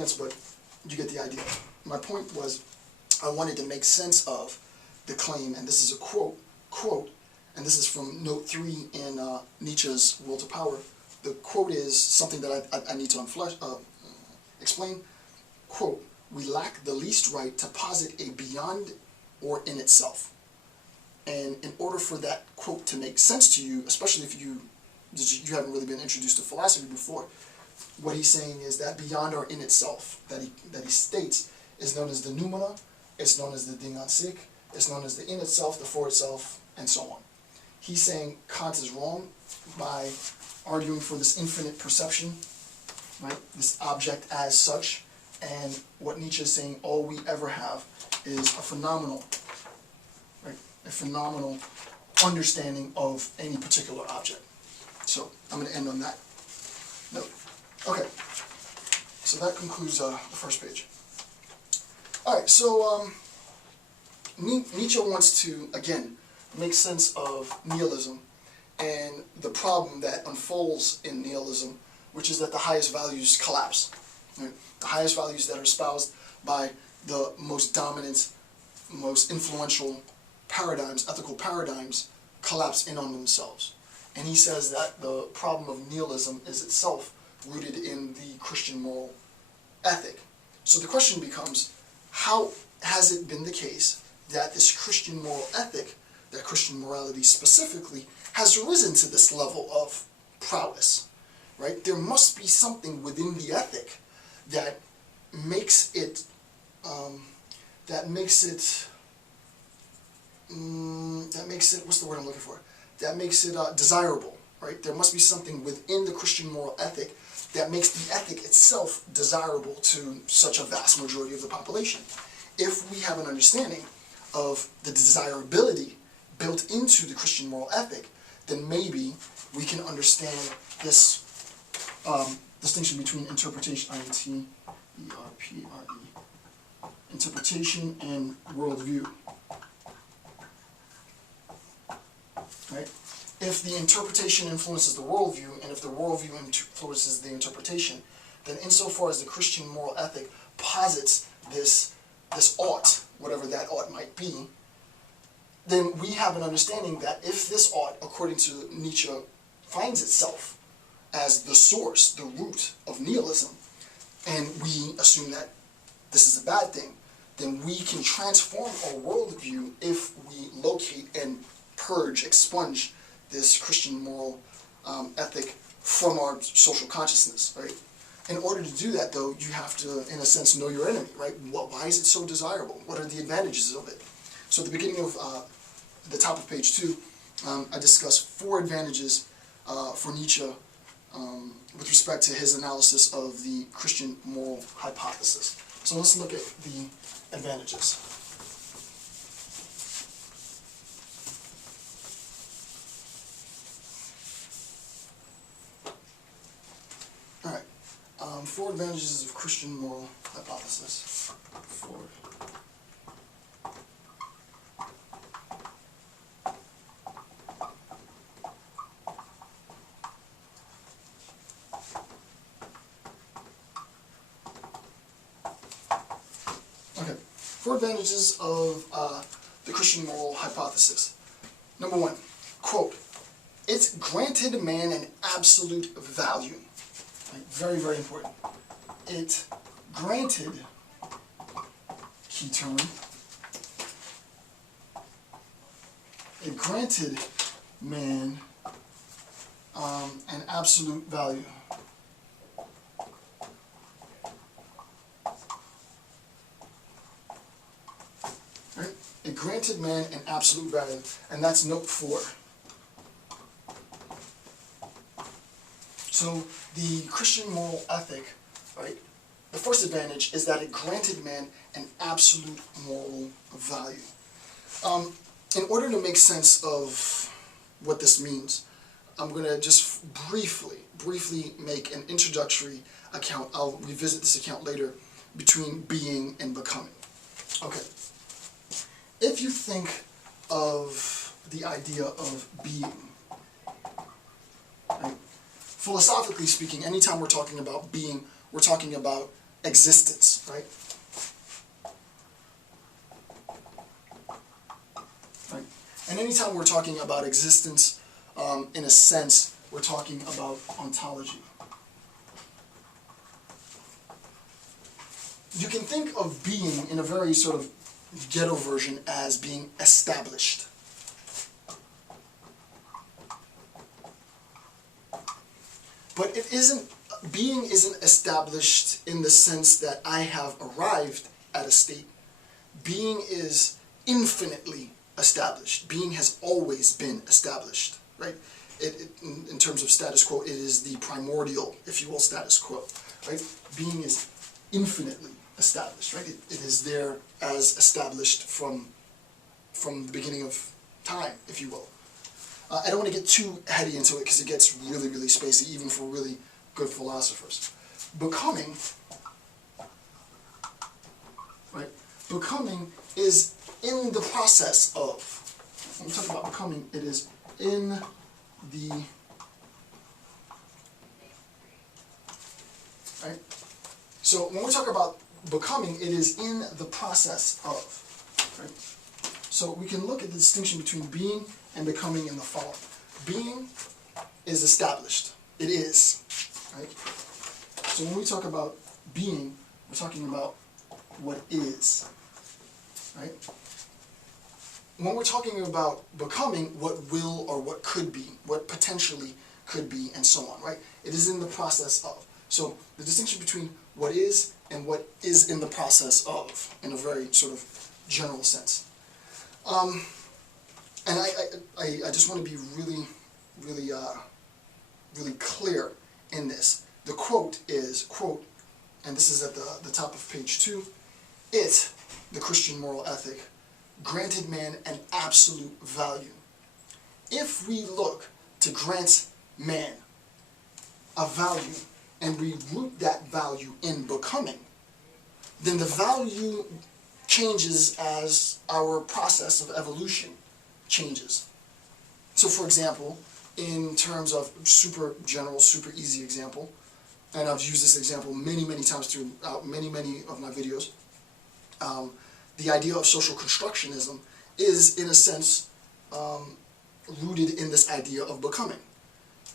answer, but you get the idea. My point was, I wanted to make sense of the claim, and this is a quote, and this is from note 3 in Nietzsche's Will to Power. The quote is something that I need to explain. Quote, "We lack the least right to posit a beyond or in itself." And in order for that quote to make sense to you, especially if you haven't really been introduced to philosophy before, what he's saying is that beyond or in itself that he states is known as the noumena, it's known as the Ding an sich, it's known as the in itself, the for itself, and so on. He's saying Kant is wrong by arguing for this infinite perception, right? This object as such, and what Nietzsche is saying, all we ever have is a phenomenal, right? A phenomenal understanding of any particular object. So I'm going to end on that note. Okay, so that concludes the first page. All right, so Nietzsche wants to, again, make sense of nihilism and the problem that unfolds in nihilism, which is that the highest values collapse. Right? The highest values that are espoused by the most dominant, most influential paradigms, ethical paradigms, collapse in on themselves. And he says that the problem of nihilism is itself rooted in the Christian moral ethic. So the question becomes, how has it been the case that this Christian moral ethic, that Christian morality specifically, has risen to this level of prowess, right? There must be something within the ethic that makes it, what's the word I'm looking for? That makes it desirable, right? There must be something within the Christian moral ethic that makes the ethic itself desirable to such a vast majority of the population. If we have an understanding of the desirability built into the Christian moral ethic, then maybe we can understand this distinction between interpretation, I-N-T-E-R-P-R-E, interpretation and worldview. Right? If the interpretation influences the worldview, and if the worldview influences the interpretation, then insofar as the Christian moral ethic posits this ought, whatever that ought might be, then we have an understanding that if this ought, according to Nietzsche, finds itself as the source, the root of nihilism, and we assume that this is a bad thing, then we can transform our worldview if we locate and purge, expunge this Christian moral ethic from our social consciousness, right? In order to do that, though, you have to, in a sense, know your enemy, right? Why is it so desirable? What are the advantages of it? So at the beginning of the top of page 2, I discuss 4 advantages for Nietzsche with respect to his analysis of the Christian moral hypothesis. So let's look at the advantages. All right, 4 advantages of Christian moral hypothesis. 4. Okay, 4 advantages of the Christian moral hypothesis. Number 1, quote, "It's granted man an absolute value." Right, very, very important. It granted, key term, it granted man an absolute value. Right? It granted man an absolute value, and that's note 4. So the Christian moral ethic, right, the first advantage is that it granted man an absolute moral value. In order to make sense of what this means, I'm going to just briefly make an introductory account. I'll revisit this account later, between being and becoming. Okay. If you think of the idea of being, right, philosophically speaking, anytime we're talking about being, we're talking about existence, right? Right? And anytime we're talking about existence, in a sense, we're talking about ontology. You can think of being in a very sort of ghetto version as being established. But being isn't established in the sense that I have arrived at a state. Being is infinitely established. Being has always been established, right? In terms of status quo, it is the primordial, if you will, status quo, right? Being is infinitely established, right? It is there as established from the beginning of time, if you will. I don't want to get too heady into it because it gets really, really spacey, even for really good philosophers. Becoming, right? Becoming is in the process of. When we talk about becoming, it is in the, right? So when we talk about becoming, it is in the process of, right? So we can look at the distinction between being and becoming in the following. Being is established. It is, right? So when we talk about being, we're talking about what is, right? When we're talking about becoming, what will or what could be, what potentially could be, and so on, right? It is in the process of. So the distinction between what is and what is in the process of, in a very sort of general sense. And I just want to be really, really, really clear in this. The quote is, quote, and this is at the top of page 2, it, the Christian moral ethic, granted man an absolute value. If we look to grant man a value and we root that value in becoming, then the value changes as our process of evolution changes. So for example, in terms of super general, super easy example, and I've used this example many, many times throughout many of my videos, the idea of social constructionism is, in a sense, rooted in this idea of becoming.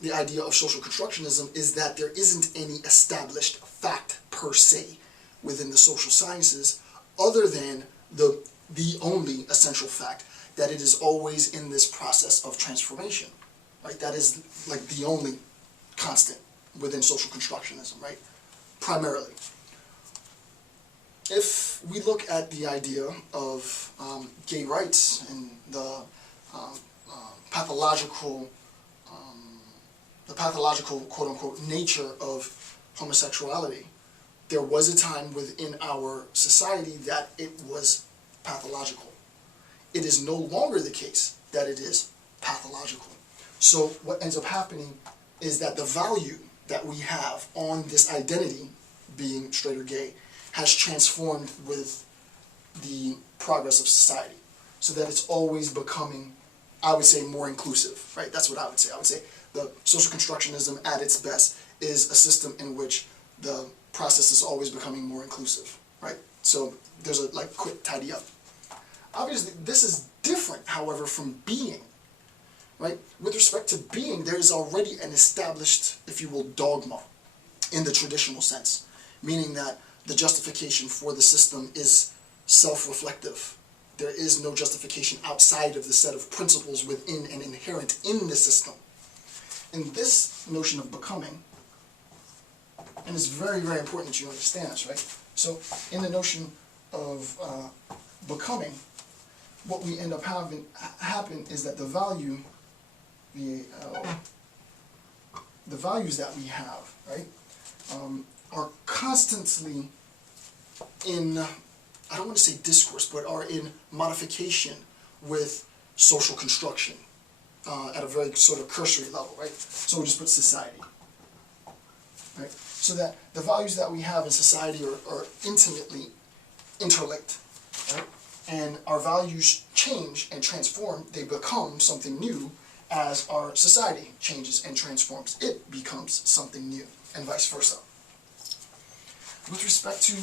The idea of social constructionism is that there isn't any established fact per se within the social sciences other than the only essential fact that it is always in this process of transformation, right? That is like the only constant within social constructionism, right? Primarily. If we look at the idea of gay rights and the pathological quote-unquote nature of homosexuality, there was a time within our society that it was pathological. It is no longer the case that it is pathological. So what ends up happening is that the value that we have on this identity, being straight or gay, has transformed with the progress of society, so that it's always becoming, I would say, more inclusive, right? That's what I would say. I would say the social constructionism at its best is a system in which the process is always becoming more inclusive, right? So there's a quick tidy up. Obviously, this is different, however, from being, right? With respect to being, there is already an established, if you will, dogma in the traditional sense, meaning that the justification for the system is self-reflective. There is no justification outside of the set of principles within and inherent in the system. In this notion of becoming, and it's very, very important that you understand this, right? So in the notion of becoming, what we end up having happen is that the values that we have, right, are constantly in, I don't want to say discourse, but are in modification with social construction at a very sort of cursory level, right? So we just put society, right? So that the values that we have in society are intimately interlinked, right? And our values change and transform, they become something new as our society changes and transforms. It becomes something new, and vice versa. with respect to